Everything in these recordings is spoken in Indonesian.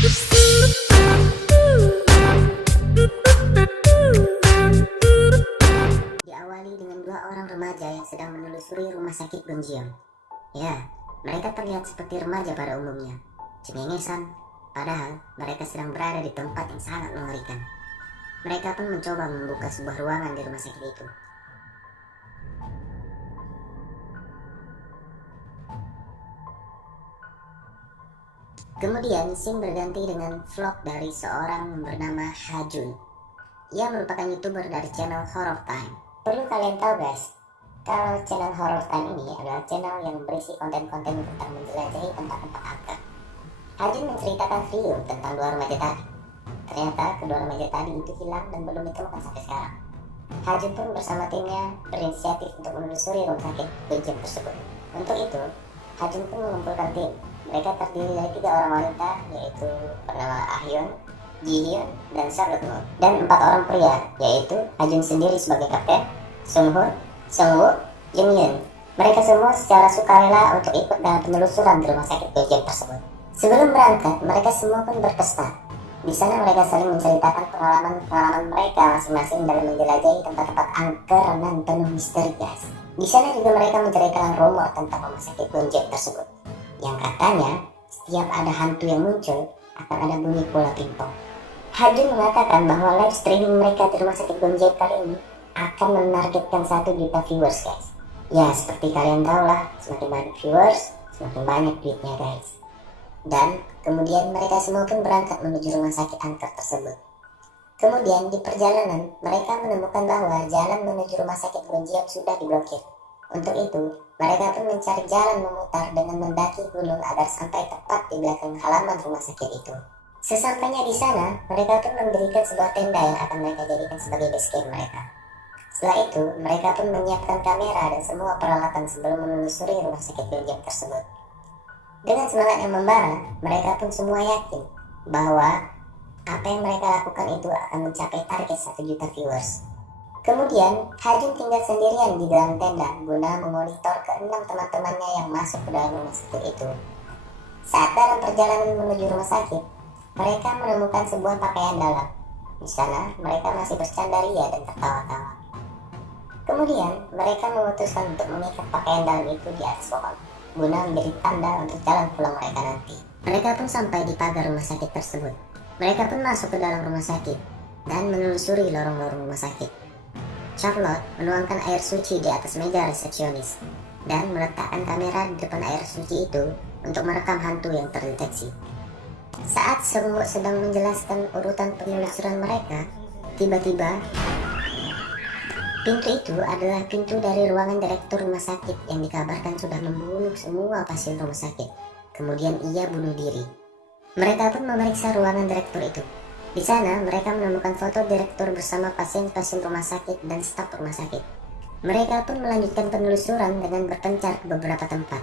Diawali dengan dua orang remaja yang sedang menelusuri rumah sakit Gonjiam. Ya, mereka terlihat seperti remaja pada umumnya, cengengesan, padahal mereka sedang berada di tempat yang sangat mengerikan. Mereka pun mencoba membuka sebuah ruangan di rumah sakit itu. Kemudian scene berganti dengan vlog dari seorang yang bernama Hajun. Ia merupakan YouTuber dari channel Horror Time. Perlu kalian tahu guys, kalau channel Horror Time ini adalah channel yang berisi konten-konten tentang menjelajahi tempat-tempat angker. Hajun menceritakan video tentang dua remaja tadi. Ternyata kedua remaja tadi itu hilang dan belum ditemukan sampai sekarang. Hajun pun bersama timnya berinisiatif untuk menelusuri rumah sakit Gonjiam tersebut. Untuk itu, Hajun pun mengumpulkan tim. Mereka terdiri dari 3 orang wanita, yaitu bernama Ahyeon, Jihyun, dan Charlotte Moon, dan 4 orang pria, yaitu Hajun sendiri sebagai kapten, Sunghoon, Sungwoo, Junghyun. Mereka semua secara sukarela untuk ikut dalam penelusuran di rumah sakit Gonjiam tersebut. Sebelum berangkat, mereka semua pun berpesta. Di sana mereka saling menceritakan pengalaman mereka masing-masing dalam menjelajahi tempat-tempat angker dan penuh misteri, guys. Di sana juga mereka menceritakan rumor tentang rumah sakit Gonjiam tersebut, yang katanya setiap ada hantu yang muncul akan ada bunyi bola pingpong. Hajun mengatakan bahwa live streaming mereka di rumah sakit Gonjiam kali ini akan menargetkan 1 juta viewers, guys. Ya, seperti kalian tahu lah, semakin banyak viewers, semakin banyak duitnya, guys. Dan kemudian mereka semua pun berangkat menuju rumah sakit angker tersebut. Kemudian di perjalanan, mereka menemukan bahwa jalan menuju rumah sakit Gonjiam sudah diblokir. Untuk itu, mereka pun mencari jalan memutar dengan mendaki gunung agar sampai tepat di belakang halaman rumah sakit itu. Sesampainya di sana, mereka pun mendirikan sebuah tenda yang akan mereka jadikan sebagai base camp mereka. Setelah itu, mereka pun menyiapkan kamera dan semua peralatan sebelum menelusuri rumah sakit Gonjiam tersebut. Dengan semangat yang membara, mereka pun semua yakin bahwa apa yang mereka lakukan itu akan mencapai target 1 juta viewers. Kemudian, Hajun tinggal sendirian di dalam tenda guna memonitor ke-6 teman-temannya yang masuk ke dalam rumah sakit itu. Saat dalam perjalanan menuju rumah sakit, mereka menemukan sebuah pakaian dalam. Di sana, mereka masih bercandaria dan tertawa-tawa. Kemudian, mereka memutuskan untuk mengikat pakaian dalam itu di atas pohon, guna menjadi tanda untuk jalan pulang mereka nanti. Mereka pun sampai di pagar rumah sakit tersebut. Mereka pun masuk ke dalam rumah sakit dan menelusuri lorong-lorong rumah sakit. Charlotte menuangkan air suci di atas meja resepsionis dan meletakkan kamera di depan air suci itu untuk merekam hantu yang terdeteksi. Saat Sungwoo sedang menjelaskan urutan penelusuran mereka, tiba-tiba pintu itu adalah pintu dari ruangan direktur rumah sakit yang dikabarkan sudah membunuh semua pasien rumah sakit. Kemudian ia bunuh diri. Mereka pun memeriksa ruangan direktur itu. Di sana, mereka menemukan foto direktur bersama pasien-pasien rumah sakit dan staf rumah sakit. Mereka pun melanjutkan penelusuran dengan berpencar ke beberapa tempat.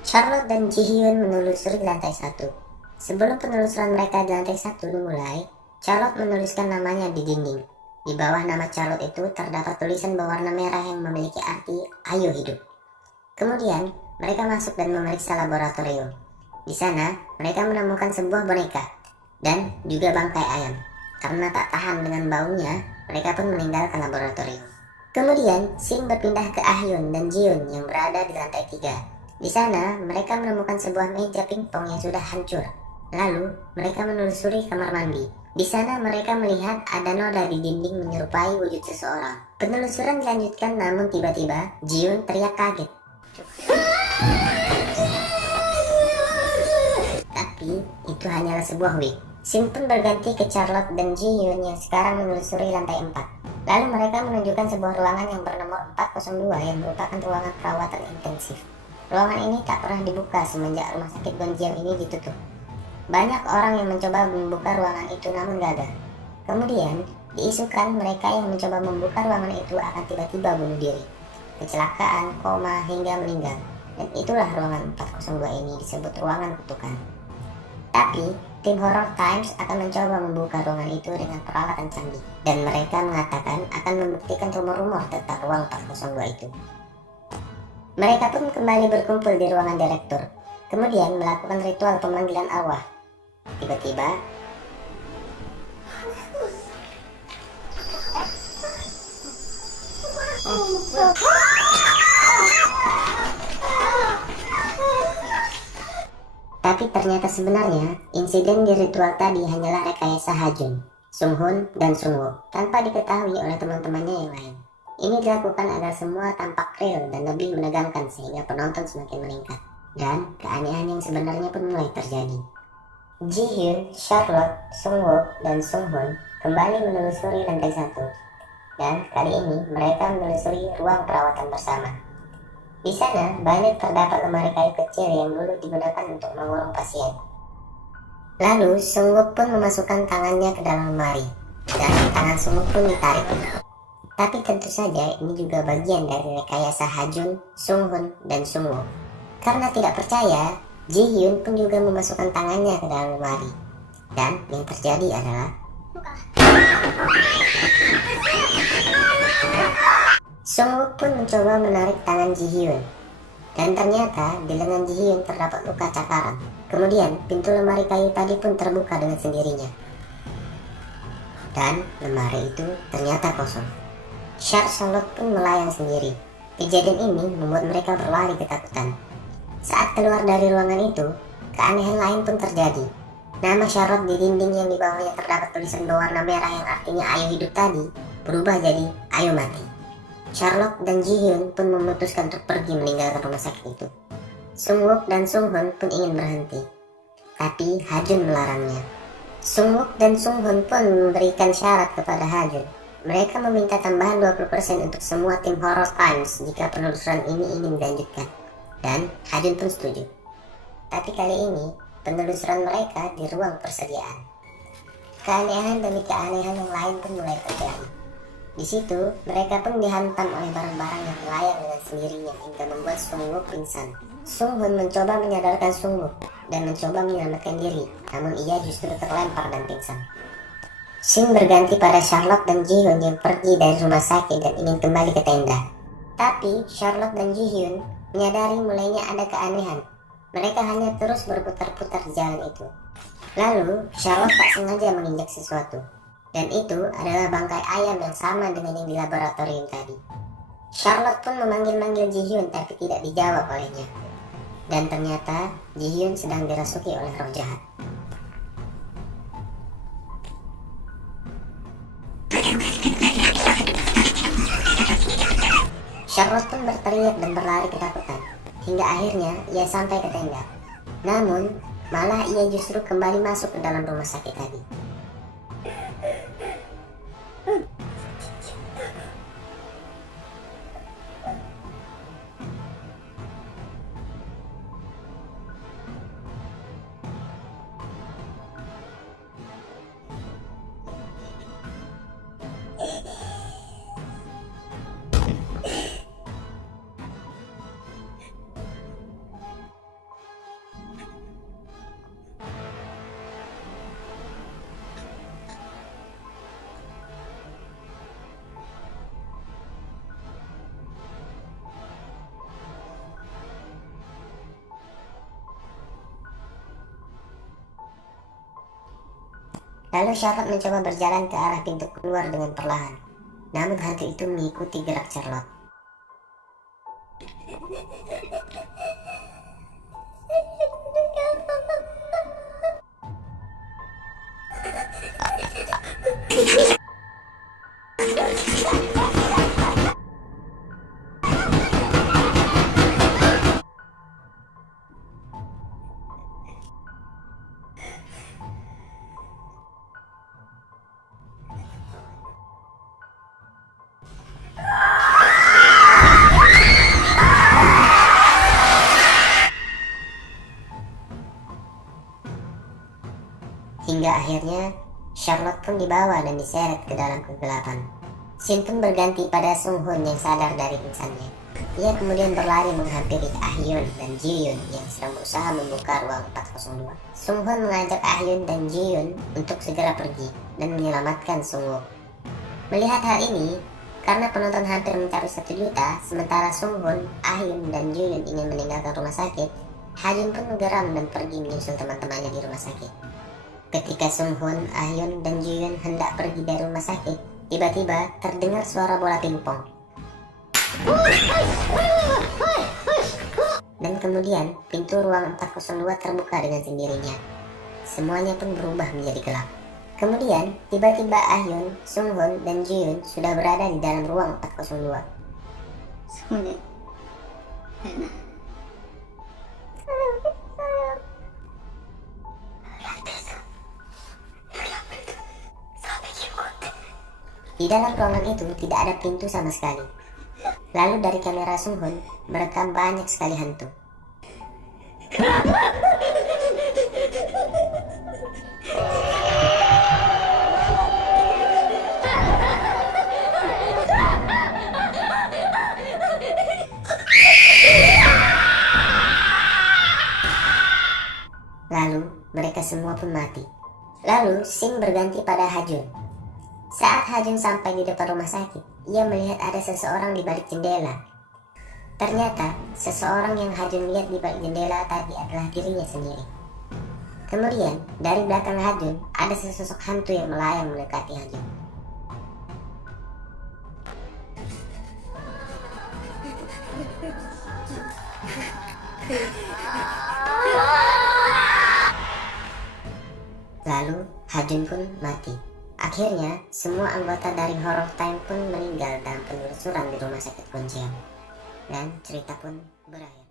Charlotte dan Jihyun menelusuri lantai 1. Sebelum penelusuran mereka di lantai 1 dimulai, Charlotte menuliskan namanya di dinding. Di bawah nama Charlotte itu terdapat tulisan berwarna merah yang memiliki arti "Ayo hidup". Kemudian, mereka masuk dan memeriksa laboratorium. Di sana, mereka menemukan sebuah boneka dan juga bangkai ayam. Karena tak tahan dengan baunya, mereka pun meninggalkan laboratorium. Kemudian, scene berpindah ke Ahyeon dan Jihyun yang berada di lantai 3. Di sana, mereka menemukan sebuah meja pingpong yang sudah hancur. Lalu, mereka menelusuri kamar mandi. Di sana, mereka melihat ada noda di dinding menyerupai wujud seseorang. Penelusuran dilanjutkan, namun tiba-tiba Jihyun teriak kaget. Tapi, itu hanyalah sebuah wig. Scene pun berganti ke Charlotte dan Jihyun yang sekarang menelusuri lantai 4. Lalu mereka menunjukkan sebuah ruangan yang bernomor 402 yang merupakan ruangan perawatan intensif. Ruangan ini tak pernah dibuka semenjak rumah sakit Gonjiam ini ditutup. Banyak orang yang mencoba membuka ruangan itu namun gagal. Kemudian, diisukan mereka yang mencoba membuka ruangan itu akan tiba-tiba bunuh diri, kecelakaan, koma, hingga meninggal. Dan itulah ruangan 402 ini disebut ruangan kutukan. Tapi, tim Horror Times akan mencoba membuka ruangan itu dengan peralatan canggih. Dan mereka mengatakan akan membuktikan rumor-rumor tentang ruang 402 itu. Mereka pun kembali berkumpul di ruangan direktur. Kemudian melakukan ritual pemanggilan arwah. Tiba-tiba, tapi ternyata sebenarnya insiden di ritual tadi hanyalah rekayasa Hajun, Sunghun, dan Sungwook tanpa diketahui oleh teman-temannya yang lain. Ini dilakukan agar semua tampak real dan lebih menegangkan sehingga penonton semakin meningkat. Dan keanehan yang sebenarnya pun mulai terjadi. Ji-hyun, Charlotte, Sungwook, dan Sunghun kembali menelusuri lantai 1. Dan kali ini mereka menelusuri ruang perawatan bersama. Di sana banyak terdapat lemari kayu kecil yang dulu digunakan untuk mengurung pasien. Lalu Sungwook pun memasukkan tangannya ke dalam lemari, dan tangan Sungwook pun ditarik. Tapi tentu saja ini juga bagian dari rekayasa Hajun, Sunghun, dan Sungwook. Karena tidak percaya, Ji-hyun pun juga memasukkan tangannya ke dalam lemari. Dan yang terjadi adalah Sungwook pun mencoba menarik tangan Ji-hyun. Dan ternyata di lengan Ji-hyun terdapat luka cakaran. Kemudian pintu lemari kayu tadi pun terbuka dengan sendirinya. Dan lemari itu ternyata kosong. Charlotte pun melayang sendiri. Kejadian ini membuat mereka berlari ketakutan. Saat keluar dari ruangan itu, keanehan lain pun terjadi. Nama Charlotte di dinding yang di bawahnya terdapat tulisan berwarna merah yang artinya ayo hidup tadi berubah jadi ayo mati. Charlotte dan Ji-hyun pun memutuskan untuk pergi meninggalkan rumah sakit itu. Sungwook dan Sunghun pun ingin berhenti, tapi Hajun melarangnya. Sungwook dan Sunghun pun memberikan syarat kepada Hajun. Mereka meminta tambahan 20% untuk semua tim Horror Times jika penelusuran ini ingin dilanjutkan. Dan Hajun pun setuju. Tapi kali ini penelusuran mereka di ruang persediaan. Keanehan demi keanehan yang lain pun mulai terjadi. Di situ, mereka pun dihantam oleh barang-barang yang melayang dengan sendirinya hingga membuat Sungwook pingsan. Sunghun mencoba menyadarkan Sungwook dan mencoba menyelamatkan diri, namun ia justru terlempar dan pingsan. Scene berganti pada Charlotte dan Ji-hyun yang pergi dari rumah sakit dan ingin kembali ke tenda. Tapi Charlotte dan Ji-hyun menyadari mulainya ada keanehan. Mereka hanya terus berputar-putar di jalan itu. Lalu Charlotte tak sengaja menginjak sesuatu. Dan itu adalah bangkai ayam yang sama dengan yang di laboratorium tadi. Charlotte pun memanggil-manggil Ji-hyun tapi tidak dijawab olehnya. Dan ternyata Ji-hyun sedang dirasuki oleh roh jahat. Charlotte pun berteriak dan berlari ketakutan. Hingga akhirnya ia sampai ke tenda. Namun malah ia justru kembali masuk ke dalam rumah sakit tadi. Lalu Charlotte mencoba berjalan ke arah pintu keluar dengan perlahan. Namun hantu itu mengikuti gerak Charlotte. Hingga akhirnya Charlotte pun dibawa dan diseret ke dalam kegelapan. Scene pun berganti pada Sunghun yang sadar dari pingsannya. Ia kemudian berlari menghampiri Ah-hyun dan Ji-hyun yang sedang berusaha membuka ruang 402. Sunghun mengajak Ah-hyun dan Ji-hyun untuk segera pergi dan menyelamatkan Sungwook. Melihat hal ini, karena penonton hampir mencapai 1 juta, sementara Sunghun, Ah-hyun, dan Ji-hyun ingin meninggalkan rumah sakit, Hajun pun geram dan pergi menyusul teman-temannya di rumah sakit. Ketika Sung Hoon, Ah Hyun, dan Ji Hyun hendak pergi dari rumah sakit, tiba-tiba terdengar suara bola pingpong. Dan kemudian pintu ruang 402 terbuka dengan sendirinya. Semuanya pun berubah menjadi gelap. Kemudian tiba-tiba Ah Hyun, Sung Hoon, dan Ji Hyun sudah berada di dalam ruang 402. Di dalam ruangan itu tidak ada pintu sama sekali. Lalu dari kamera Sung Hoon merekam banyak sekali hantu. Lalu mereka semua pun mati. Lalu scene berganti pada Ha Jun. Saat Ha Jun sampai di depan rumah sakit, ia melihat ada seseorang di balik jendela. Ternyata seseorang yang Ha Jun lihat di balik jendela tadi adalah dirinya sendiri. Kemudian dari belakang Ha Jun ada sesosok hantu yang melayang mendekati Ha Jun. Lalu Ha Jun pun mati. Akhirnya semua anggota dari Horror Time pun meninggal dalam penelusuran di rumah sakit Kwon Jeong. Dan cerita pun berakhir.